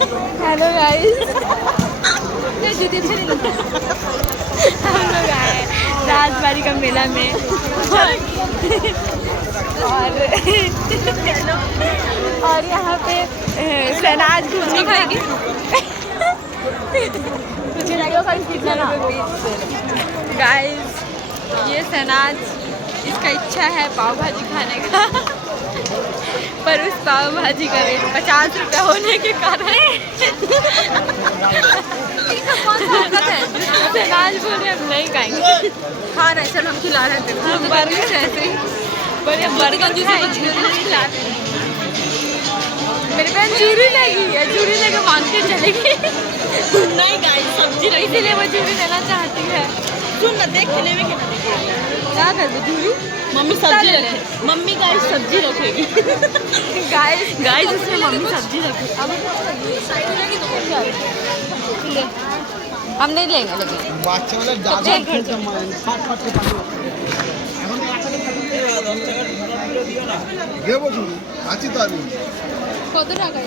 Hello guys, हम लोग आए राजबाड़ी का मेला में और यहाँ पे शहनाज घूमने खाएगी। गाइस, ये शहनाज, इसका इच्छा है पाव भाजी खाने का पर उस पाव भाजी का रेट 50 रुपया होने के कारण शहनाज बोल रहे हम नहीं खाएंगे। खा रहे, चल हम खिला रहे थे बर्गर से ऐसे ही बोले बर्गर खाएंगे। मेरे पास चूरी लगी है, चूरी लेके मांगते चलेगी। नहीं गाइस, सब्जी रखी, इसीलिए वो चूरी लेना चाहती है। सुन ना, देख के लेवे के ना क्या कर दो चूरी? मम्मी सब्जी रखे, मम्मी गाइस सब्जी रखेगी। गाइस इसमें मम्मी सब्जी रखेगी। अब ले, हम नहीं लेंगे लेकिन বাচ্চা মানে দাদা খেলছে ফাট ফাট করে পানি এখন একালে খালি 10 টাকা দিও না দেবো তুমি আছি তো আমি কত টাকা?